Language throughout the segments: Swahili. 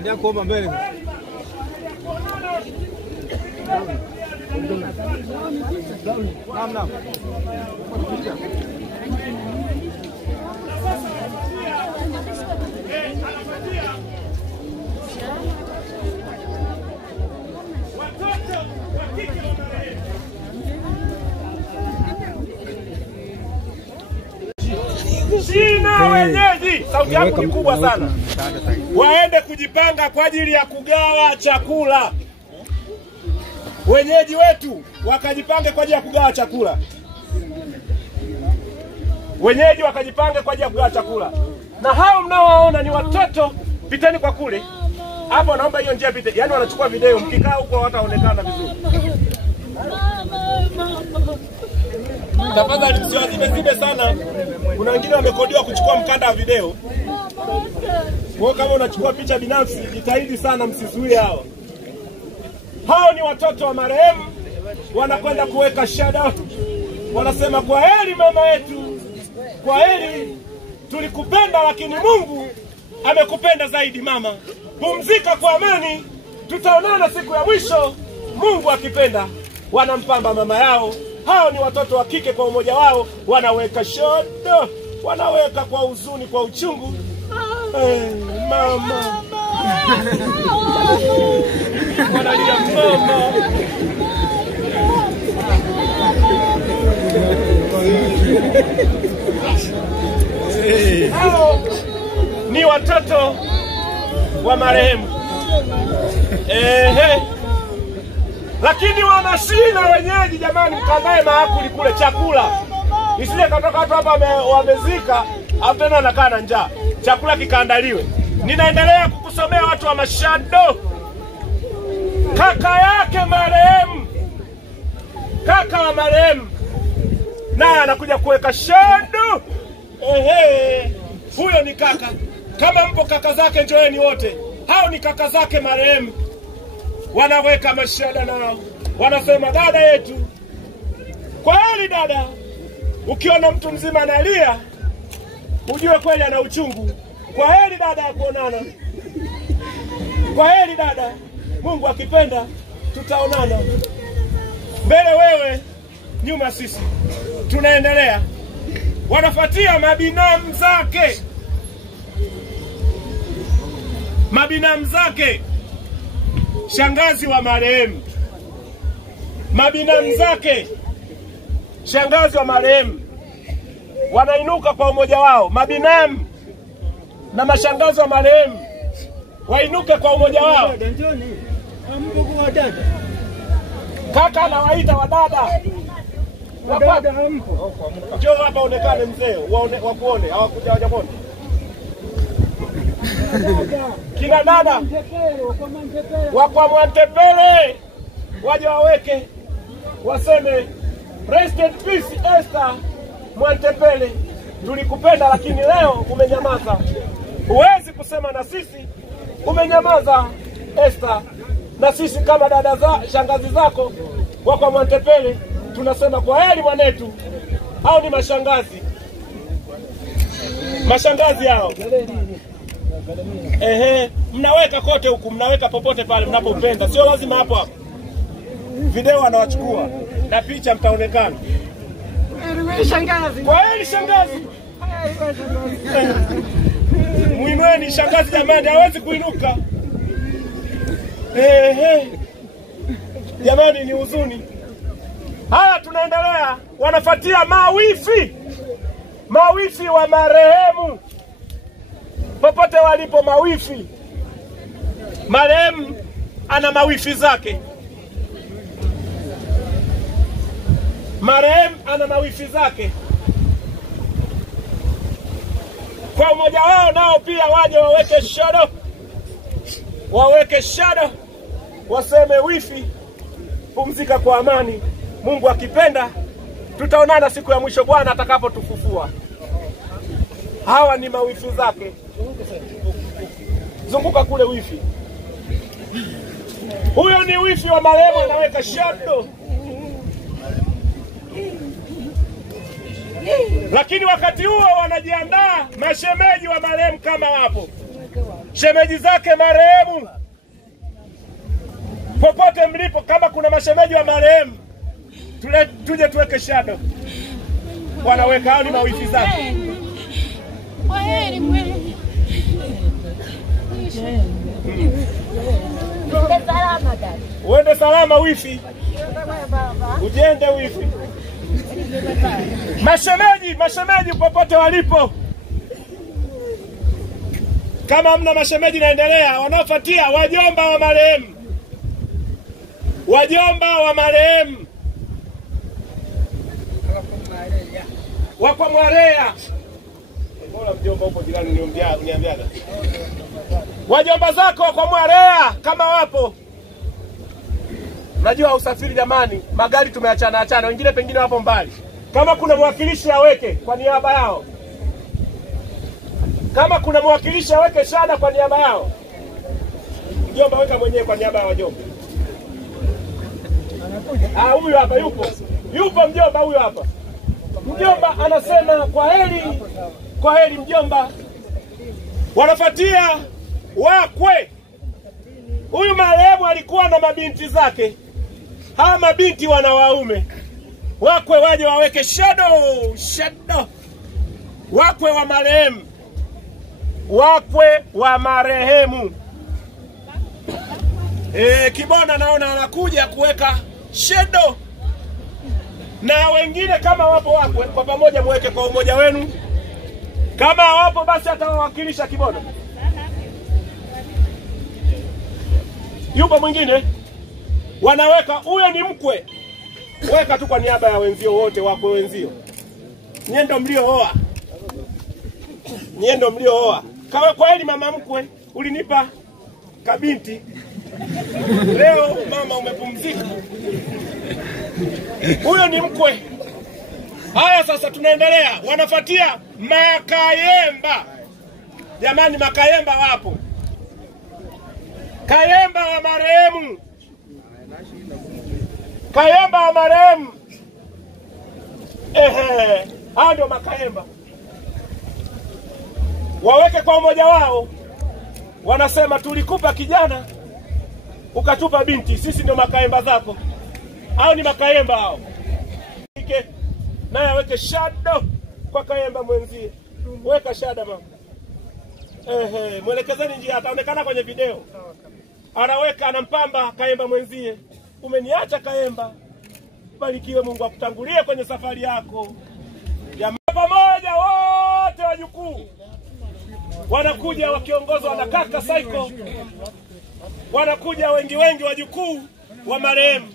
Ndio kuomba mbele. Naam. Sina wenyeji, sauti yangu ni kubwa sana. Waende kujipanga kwa ajili ya kugawa chakula. Wenyeji wetu wakajipange kwa ajili ya kugawa chakula. Wenyeji wakajipange kwa ajili ya kugawa chakula. Na hao mnaowaona ni watoto, piteni kwa kule. Hapo naomba hiyo njia pite. Yaani wanachukua video, mkikaa huko hataonekana vizuri. Tafadhali msiwazibe sana. Kuna wengine wamekodiwa kuchukua mkanda wa video. Kwa kama unachukua picha binafsi, jitahidi sana msizuie hao. Hao ni watoto wa marehemu, wanakwenda kuweka shada. Wanasema kwa heri mama yetu. Kwa heri, tulikupenda lakini Mungu amekupenda zaidi mama. Pumzika kwa amani. Tutaonana siku ya mwisho, Mungu akipenda. Wanampamba mama yao. Hao ni watoto wa kike kwa umoja wao, wanaweka shodo, wanaweka kwa huzuni, kwa uchungu. Mama. Wanalia mama. Hao ni watoto wa marehemu. Lakini wanashina wenyeji jamani, mkandae maakuli kule chakula. Isije katoka watu hapa wamezika, hapo tena anakaa na njaa. Chakula kikaandaliwe. Ninaendelea kukusomea watu wa mashado. Kaka yake marehemu. Kaka wa marehemu. Naye anakuja kuweka shado. Huyo ni kaka. Kama mpo kaka zake njoeni wote. Hao ni kaka zake marehemu. Wanaweka mashada nao. Wanasema dada yetu. Kwa heri dada. Ukiona mtu mzima analia, ujue kweli ana uchungu. Kwa heri dada ya kuonana. Kwa heri dada. Mungu akipenda tutaonana. Mbele wewe, nyuma sisi. Tunaendelea. Wanafuatia mabinamu zake. Mabinamu zake. Shangazi wa marehemu. Mabinamu zake. Shangazi wa marehemu. Wanainuka kwa umoja wao. Mabinamu na mashangazi wa marehemu wainuke kwa umoja wao. Kaka anawaita wadada. Wadada hampo. Njoo hapa onekane mzee, wakuone, hawajakuona. Kina dada wakwa Mwantepele waje waweke, waseme rest in peace Esther Mwantepele, tulikupenda lakini leo umenyamaza. Huwezi kusema na sisi, umenyamaza Esther. Na sisi kama dada shangazi zako wakwa Mwantepele tunasema kwa heri mwanetu. Hao ni mashangazi. Mashangazi hao. Mnaweka kote huku, mnaweka popote pale mnapopenda. Sio lazima hapo hapo. Video wanawachukua na picha mtaonekana. Shangazi. Kwa heri shangazi. Muinweni shangazi jamani, hawezi kuinuka. Jamani ni huzuni. Haya tunaendelea, wanafuatia mawifi. Mawifi wa marehemu. Popote walipo mawifi. Marehemu ana mawifi zake. Marehemu ana mawifi zake. Kwa umoja wao nao pia waje waweke shadow. Waweke shadow. Waseme wifi, pumzika kwa amani. Mungu akipenda tutaonana siku ya mwisho Bwana atakapotufufua. Hawa ni mawifi zake. Zunguka kule wifi. Huyo ni wifi wa marehemu anaweka shadow. Lakini wakati huo wanajiandaa mashemeji wa marehemu kama wapo. Shemeji zake marehemu. Popote mlipo kama kuna mashemeji wa marehemu, tuje tuweke shadow. Wanaweka, hao ni mawifi zake. Uende salama wifi. Ujende wifi. Mashemeji popote walipo. Kama mna mashemeji naendelea, wanaofuatia wajomba wa marehemu. Wajomba wa marehemu. Wako Mwarea. Mbona mjomba upo jirani uniambiaga? Wajomba zako wako Mwarea kama wapo. Najua usafiri jamani, magari tumeachana, wengine pengine wapo mbali. Kama kuna mwakilishi aweke kwa niaba yao. Kama kuna mwakilishi aweke shada kwa niaba yao. Mjomba weka mwenyewe kwa niaba ya wajomba. Huyu hapa yupo. Yupo mjomba huyu hapa. Mjomba anasema kwa heri mjomba. Wanafuatia wakwe. Huyu marehemu alikuwa na mabinti zake. Hawa mabinti wana waume. Wakwe waje waweke shadow. Wakwe wa marehemu. Wakwe wa marehemu. Kibona naona anakuja kuweka shadow. Na wengine kama wapo wakwe, kwa pamoja muweke kwa umoja wenu. Kama wapo basi atawawakilisha Kibona. Yupo mwingine wanaweka, huyo ni mkwe. Weka tu kwa niaba ya wenzio wote, wakwe wenzio. Nyendo mliooa. Kama kwa hili mama mkwe ulinipa kabinti. Leo mama umepumzika. Huyo ni mkwe. Haya sasa tunaendelea. Wanafuatia makayemba. Jamani makayemba wapo. Kayemba wa marehemu. Kayemba wa marehemu. Hao ndio makayemba. Waweke kwa umoja wao. Wanasema tulikupa kijana, ukatupa binti, sisi ndio makayemba zako. Hao ni makayemba hao. Naye aweke shadow kwa kayemba mwenzie. Weka shada mama. Mwelekezeni njia, ataonekana kwenye video. Anaweka, anampamba kayemba mwenzie. Umeniacha kayemba. Barikiwe, Mungu akutangulie kwenye safari yako. Jamaa pamoja wote wajukuu. Wanakuja wakiongozwa na kaka Saiko. Wanakuja wengi wajukuu wa marehemu.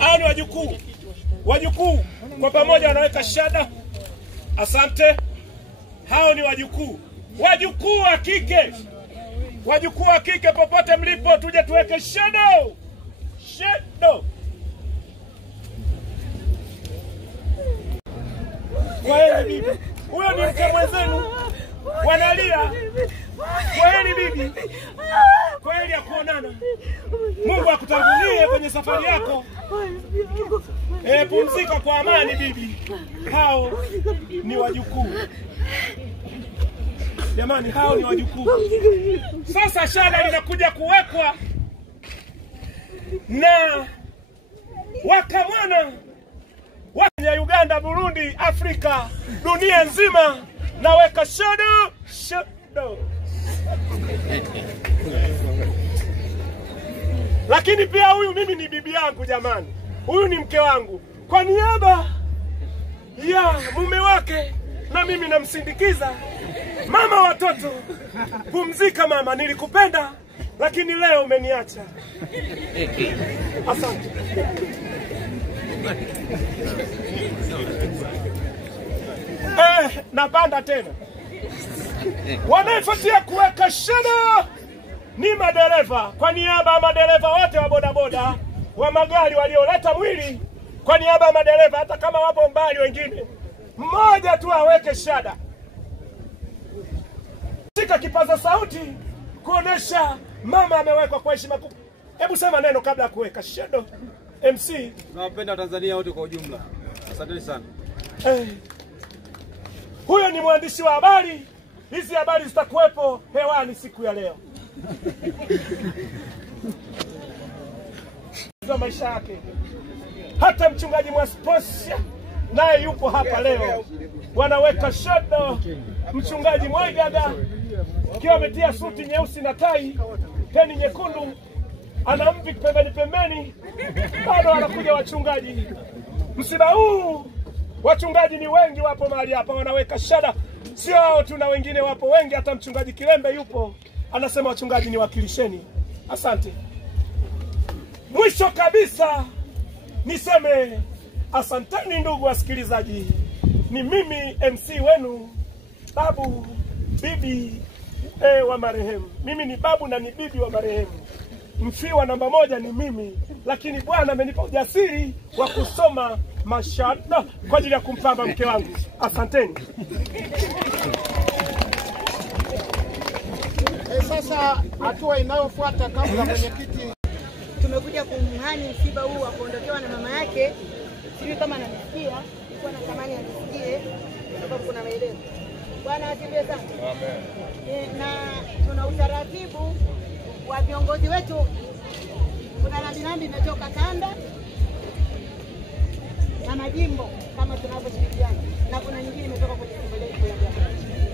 Hao ni wajukuu. Wajukuu kwa pamoja wanaweka shada. Asante. Hao ni wajukuu. Wajukuu wa kike. Wajukuu wa kike popote mlipo tuje tuweke shadow. Kwaheri bibi. Huyo ni mke mwenzenu. Wanalia. Kwaheri bibi. Kwaheri ya kuonana. Mungu akutangulie kwenye safari yako. Pumzika kwa amani bibi. Hao ni wajukuu. Jamani, hao ni wajukuu. Sasa shada linakuja kuwekwa na wakamwana wa Uganda, Burundi, Afrika, dunia nzima naweka shadow. Lakini pia huyu mimi ni bibi yangu jamani. Huyu ni mke wangu. Kwa niaba ya mume wake na mimi namsindikiza. Mama watoto, pumzika mama, nilikupenda lakini leo umeniacha. Asante. Napanda tena. Wanaefuatia kuweka shadow ni madereva. Kwa niaba ya madereva wote wa bodaboda, wa magari walioleta mwili, kwa niaba ya madereva, hata kama wapo mbali wengine, mmoja tu aweke shada. Shika kipaza sauti kuonesha mama amewekwa kwa heshima kubwa. Hebu sema neno kabla ya kuweka shadow. MC, tunawapenda Tanzania wote kwa ujumla. Asante sana. Huyo ni mwandishi wa habari. Hizi habari zitakuwepo hewani siku ya leo. Ndio maisha yake. Hata mchungaji Mwasposia naye yupo hapa leo. Wanaweka shadow. Mchungaji Mwaigaga akiwa ametia suti nyeusi na tai, peni nyekundu, ana mvi pembeni, bado wanakuja wachungaji. Msiba huu wachungaji ni wengi, wapo mahali hapa wanaweka shada. Sio hao tu, na wengine wapo wengi, hata mchungaji Kilembe yupo. Anasema wachungaji ni wakilisheni. Asante. Mwisho kabisa niseme asanteni ndugu wasikilizaji. Ni mimi MC wenu, babu bibi wa marehemu. Mimi ni babu na ni bibi wa marehemu. Mfiwa namba 1 ni mimi, lakini Bwana amenipa ujasiri wa kusoma mashahada kwa ajili ya kumpamba mke wangu. Asanteni. Sasa hatua inayofuata kabla mwenyekiti, tumekuja kumhani msiba huu wa kuondokewa na mama yake. Sijui kama ananisikia, nilikuwa natamani anisikie sababu kuna maelezo. Bwana asifiwe sana. Amen. Na tuna utaratibu wa viongozi wetu. Kuna rambirambi imetoka kanda na majimbo kama tunavyoshirikiana, na kuna nyingine imetoka kwenye jimbo letu la Jamhuri.